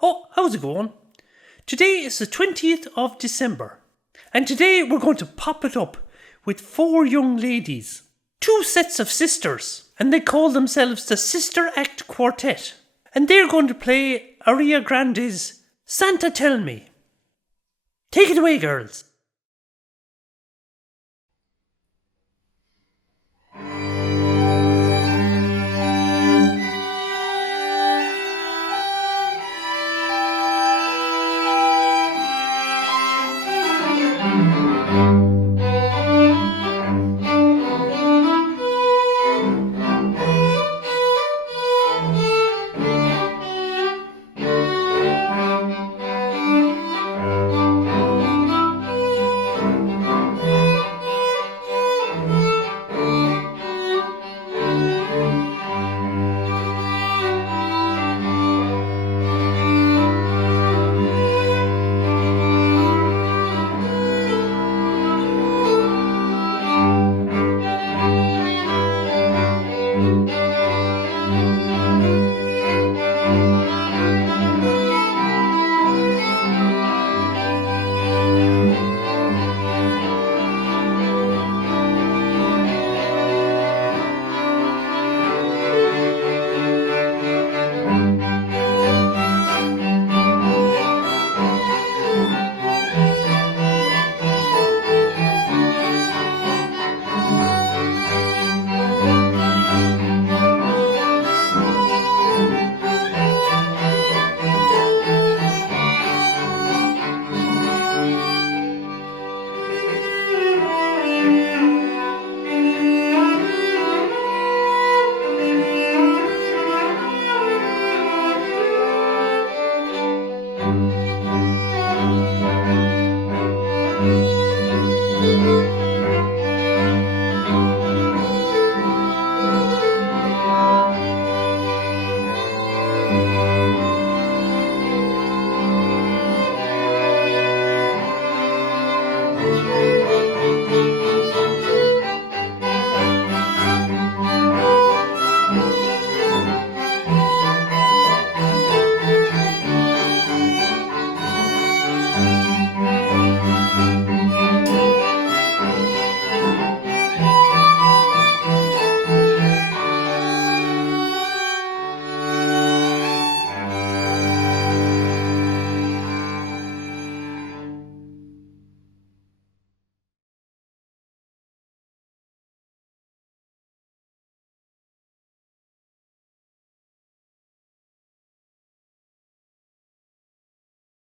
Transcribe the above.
Oh, how's it going? Today is the 20th of December, and today we're going to pop it up with 4 young ladies, 2 sets of sisters, and they call themselves the Sister Act Quartet, and they're going to play Ariana Grande's Santa Tell Me. Take it away, girls.